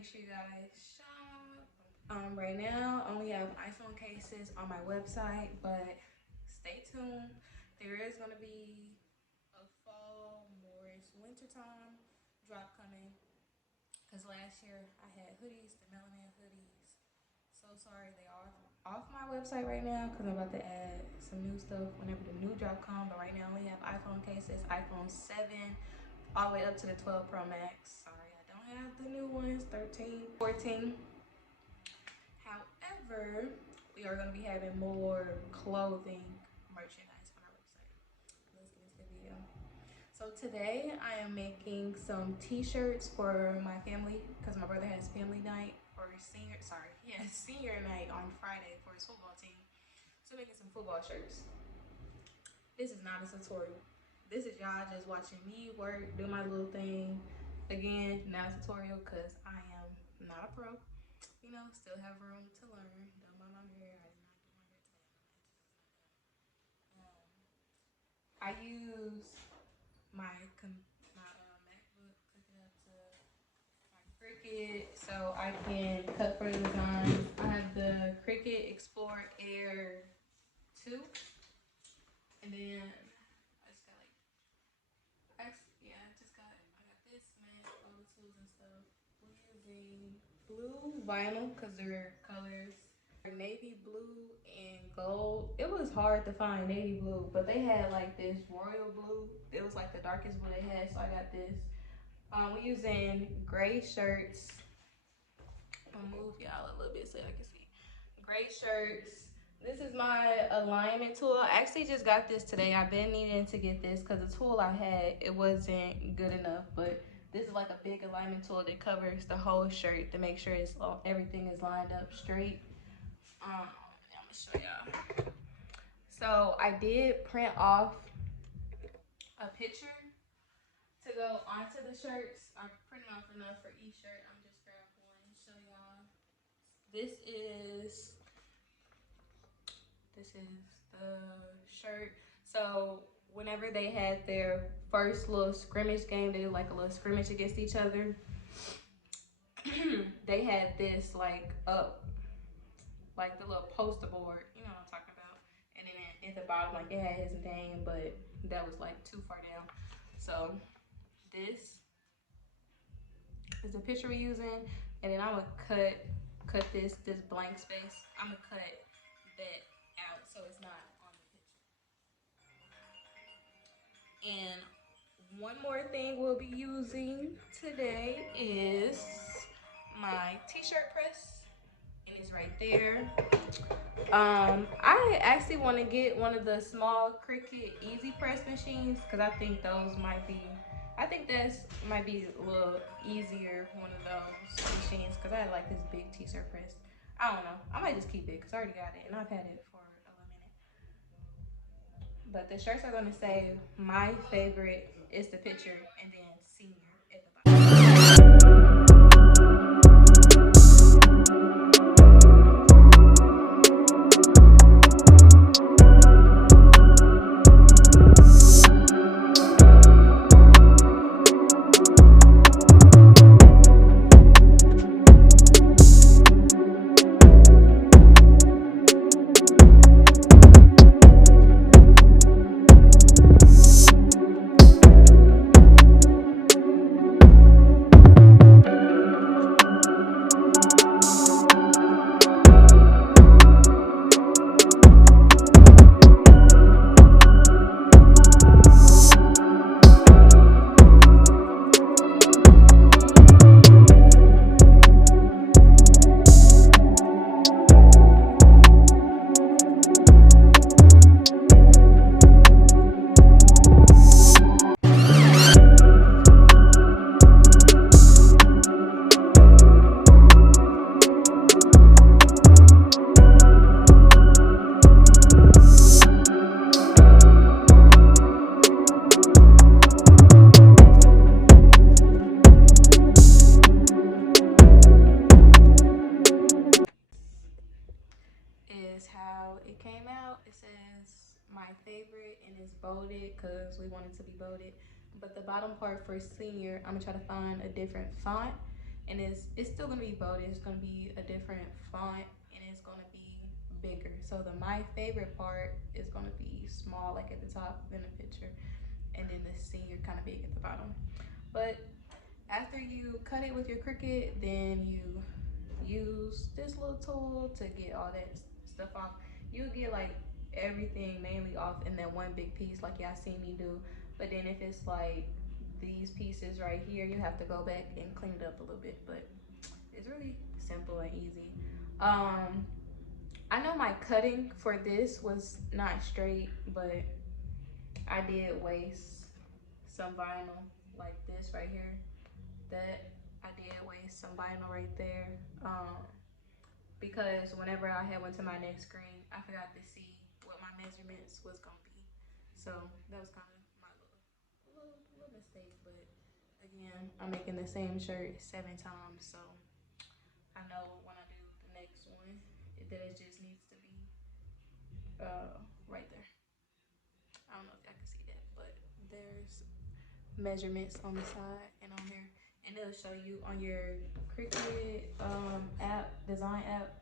make sure you guys shop. Right now, I only have iPhone cases on my website, but stay tuned. There is going to be a fall, more it's wintertime drop coming. Because last year I had hoodies, the Melanin hoodies. So sorry, they are off my website right now because I'm about to add some new stuff whenever the new drop comes. But right now I only have iPhone cases, iPhone 7, all the way up to the 12 Pro Max. Sorry, I don't have the new ones, 13, 14. However, we are going to be having more clothing merchandise on our website. Let's get into the video. So today I am making some t-shirts for my family because my brother has family night or senior night on Friday for his football team. So making some football shirts. This is not a tutorial. This is y'all just watching me work, do my little thing. Again, not a tutorial because I am not a pro. You know, still have room to learn. Don't mind my hair. I did not do my hair today. I use my MacBook, hook it up to my Cricut so I can cut for the design. I have the Cricut Explore Air 2, and then I just got I got this mat, all the tools and stuff. We're using blue vinyl because they're colors. Navy blue and gold. It was hard to find navy blue, but they had like this royal blue. It was like the darkest blue they had, so I got this. We're using gray shirts. I'll move y'all a little bit so y'all can see. Gray shirts. This is my alignment tool. I actually just got this today. I've been needing to get this because the tool I had, it wasn't good enough, but this is like a big alignment tool that covers the whole shirt to make sure it's everything is lined up straight. I'm gonna show y'all. So I did print off a picture to go onto the shirts. I printed off enough for each shirt. I'm just grab one and show y'all. This is the shirt. So whenever they had their first little scrimmage game, they did like a little scrimmage against each other. They had this like up, like the little poster board, you know what I'm talking about. And then at the bottom, like it had his name, but that was like too far down. So this is the picture we're using, and then I'm gonna cut this blank space. I'm gonna cut that out so it's not on the picture. And one more thing we'll be using today is my t-shirt press, and it's right there. I actually want to get one of the small Cricut Easy Press machines because I think those might be, might be a little easier, one of those machines, because I like this big t-shirt press. I don't know. I might just keep it because I already got it and I've had it for a minute. But the shirts are going to say my favorite is the picture and then senior at the bottom. Bolded because we want it to be bolded, but the bottom part for senior, I'm gonna try to find a different font, and it's still gonna be bold. It's gonna be a different font, and it's gonna be bigger. So the my favorite part is gonna be small, like at the top in the picture, and then the senior kind of big at the bottom. But after you cut it with your Cricut, then you use this little tool to get all that stuff off. You'll get like everything mainly off in that one big piece like y'all seen me do. But then if it's like these pieces right here, you have to go back and clean it up a little bit. But it's really simple and easy. I know my cutting for this was not straight, but I did waste some vinyl like this right here. That I did waste some vinyl right there. Because whenever I had went to my next screen, I forgot to see what my measurements was gonna be. So that was kind of my little mistake. But again, I'm making the same shirt 7 times, so I know when I do the next one that it just needs to be right there. I don't know if y'all can see that, but there's measurements on the side and on here, and it'll show you on your Cricut app, design app.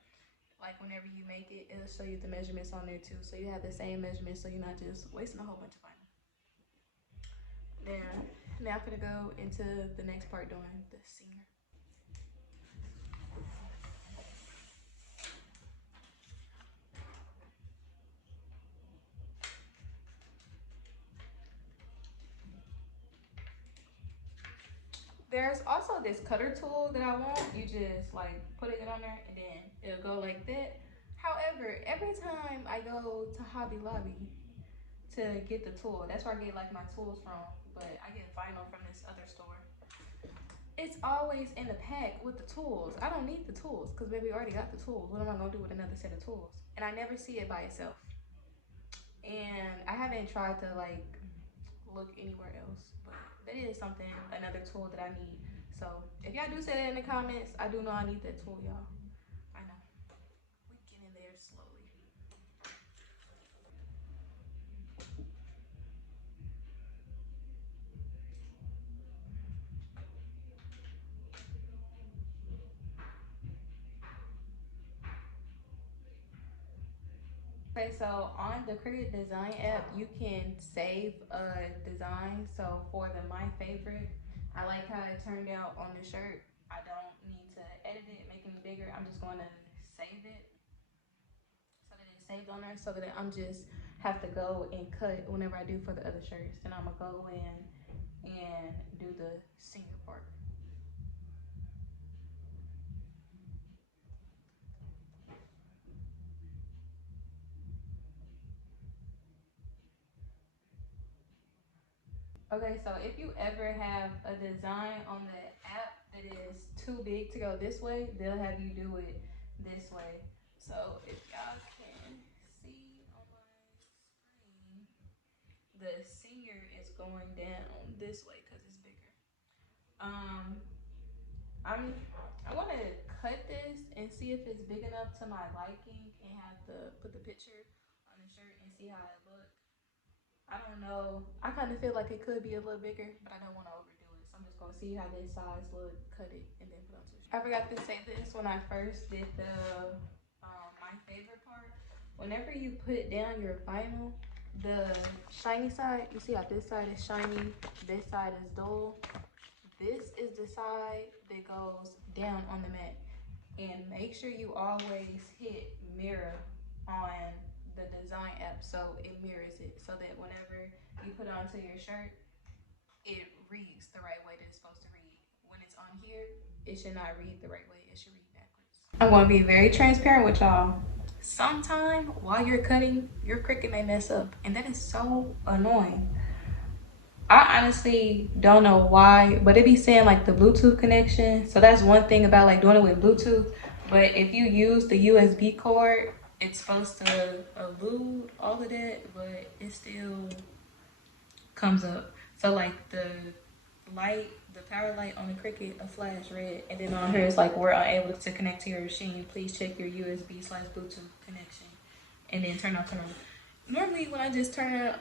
Like whenever you make it, it'll show you the measurements on there too, so you have the same measurements, so you're not just wasting a whole bunch of vinyl. Then now I'm gonna go into the next part doing the senior. There's also this cutter tool that I want. You just like put it on there and then it'll go like that. However, every time I go to Hobby Lobby to get the tool, that's where I get like my tools from, but I get vinyl from this other store. It's always in the pack with the tools. I don't need the tools because baby already got the tools. What am I gonna do with another set of tools? And I never see it by itself. And I haven't tried to like look anywhere else, but that is something, another tool that I need. So if y'all do say that in the comments, I do know I need that tool, y'all. I know. We get in there slowly. Okay, so on the Cricut Design app, you can save a design. So for the my favorite, I like how it turned out on the shirt. I don't need to edit it, make it bigger. I'm just going to save it so that it's saved on there, so that I'm just have to go and cut whenever I do for the other shirts. Then I'm gonna go in and do the senior part. Okay, so if you ever have a design on the app that is too big to go this way, they'll have you do it this way. So if y'all can see on my screen, the senior is going down this way because it's bigger. Um, I want to cut this and see if it's big enough to my liking, and have to put the picture on the shirt and see how it looks. I don't know. I kind of feel like it could be a little bigger, but I don't want to overdo it. So I'm just gonna see how this size look, cut it, and then put on to the shirt. I forgot to say this when I first did the my favorite part. Whenever you put down your vinyl, the shiny side, you see how this side is shiny, this side is dull. This is the side that goes down on the mat. And make sure you always hit mirror on the design app so it mirrors it, so that whenever you put it onto your shirt, it reads the right way that it's supposed to read. When it's on here, it should not read the right way, it should read backwards. I'm going to be very transparent with y'all. Sometime while you're cutting, your Cricut may mess up, and that is so annoying. I honestly don't know why, but it be saying like the Bluetooth connection. So that's one thing about like doing it with Bluetooth. But if you use the USB cord, it's supposed to elude all of that, but it still comes up. So like the light, the power light on the Cricut, a flash red, and then on here it's like we're unable to connect to your machine. Please check your USB/Bluetooth connection, and then turn off. Normally when I just turn it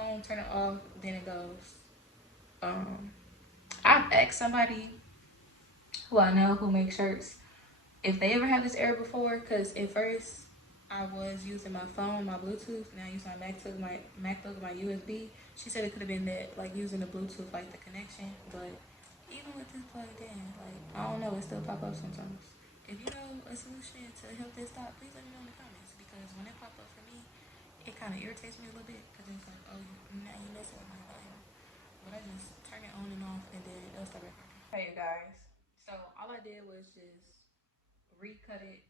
on, turn it off, then it goes. I've asked somebody who I know who make shirts, if they ever have this error before, because at first I was using my phone, my Bluetooth, now I use my MacBook, my USB. She said it could have been that, like using the Bluetooth, like the connection, but even with this plugged in, like, I don't know, it still pop up sometimes. If you know a solution to help this stop, please let me know in the comments, because when it popped up for me, it kind of irritates me a little bit, because it's like, oh, now you messing with my phone. But I just turn it on and off, and then it'll start recording. Hey, you guys. So all I did was just recut it,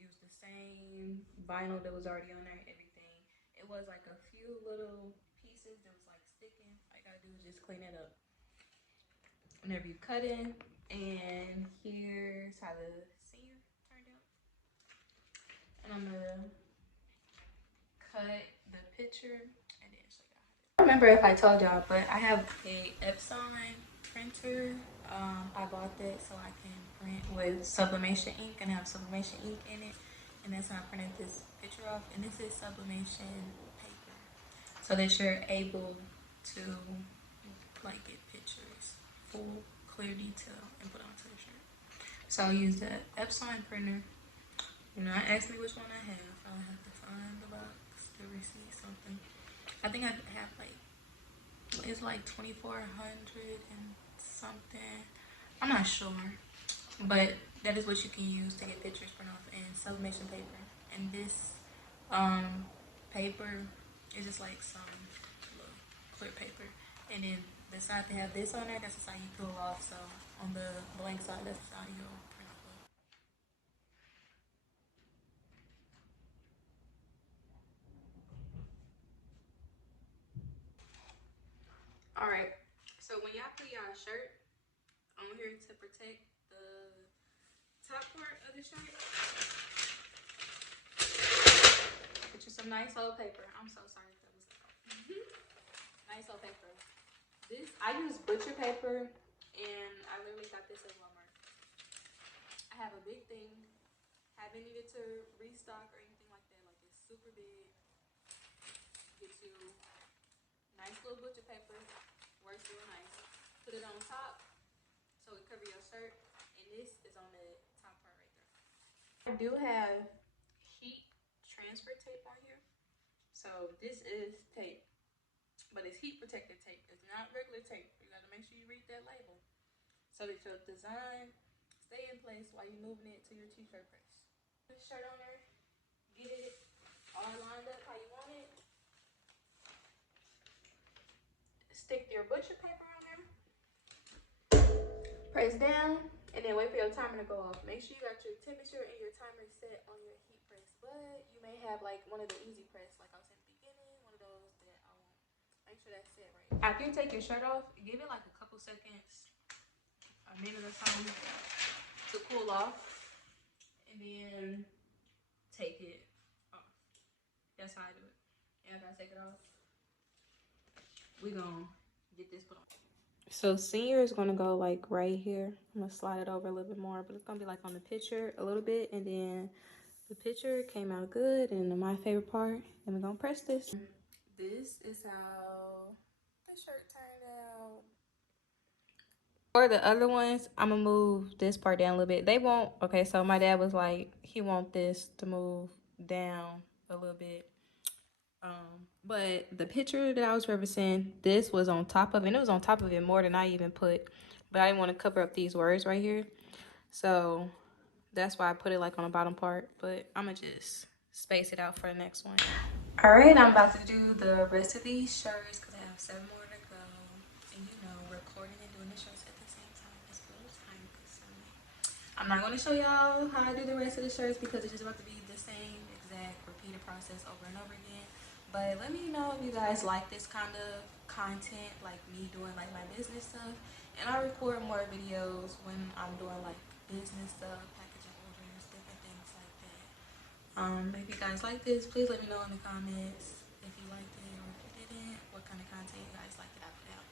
use the same vinyl that was already on there, everything. It was like a few little pieces that was like sticking. All you gotta do is just clean it up whenever you cut it. And here's how the seam turned out. And I'm gonna cut the picture and then show y'all. I don't remember if I told y'all, but I have a Epson printer. I bought that so I can print with sublimation ink and have sublimation ink in it. And that's how I printed this picture off. And this is sublimation paper, so that you're able to like get pictures, full clear detail, and put onto the shirt. So I'll use the Epson printer. You know, ask me which one I have. I'll have to find the box, the receipt, something. I think I have like, it's like 2,400 and something. I'm not sure, but that is what you can use to get pictures printed off in sublimation paper. And this paper is just like some little clear paper. And then the side to have this on there, that's the side you peel off. So on the blank side, that's the side you'll print off of. All right, so when y'all put y'all shirt on here to protect the top part of the shirt, get you some nice old paper. I'm so sorry if that was nice old paper. This, I use butcher paper, and I literally got this at Walmart. I have a big thing. Haven't needed to restock or anything like that. Like, it's super big. Get you nice little butcher paper. Works real nice. Put it on top so it covers your shirt, and this is on the top part right there. I do have heat transfer tape on here. So this is tape, but it's heat protected tape. It's not regular tape. You gotta make sure you read that label so that your design stay in place while you're moving it to your t-shirt press. Put the shirt on there, get it all lined up how you want it. Stick your butcher paper on there. Press down, and then wait for your timer to go off. Make sure you got your temperature and your timer set on your heat press. But you may have like one of the easy press, like I was saying at the beginning, one of those that I want. Make sure that's set right. After you take your shirt off, give it like a couple seconds, a minute or something, to cool off, and then take it off. That's how I do it. And after I take it off, we gonna get this put on. So senior is gonna go like right here. I'm gonna slide it over a little bit more, but it's gonna be like on the picture a little bit, and then the picture came out good, and my favorite part, and we're gonna press this. This is how the shirt turned out. For the other ones, I'm gonna move this part down a little bit. They won't, okay, so my dad was like, he want this to move down a little bit. But the picture that I was referencing, this was on top of it, and it was on top of it more than I even put, but I didn't want to cover up these words right here. So that's why I put it like on the bottom part, but I'm gonna just space it out for the next one. All right, I'm about to do the rest of these shirts because I have 7 more to go. And you know, recording and doing the shirts at the same time is a little time consuming. I'm not going to show y'all how I do the rest of the shirts because it's just about to be the same exact repeated process over and over again. But let me know if you guys like this kind of content, like me doing like my business stuff. And I record more videos when I'm doing like business stuff, packaging orders, different things like that. If you guys like this, please let me know in the comments if you liked it or if you didn't, what kind of content you guys like that I put out.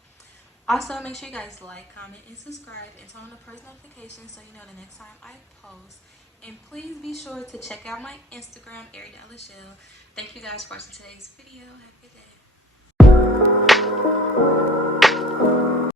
Also, make sure you guys like, comment, and subscribe, and turn on the post notifications so you know the next time I post. And please be sure to check out my Instagram, Ari Delashelle. Thank you guys for watching today's video. Have a good day.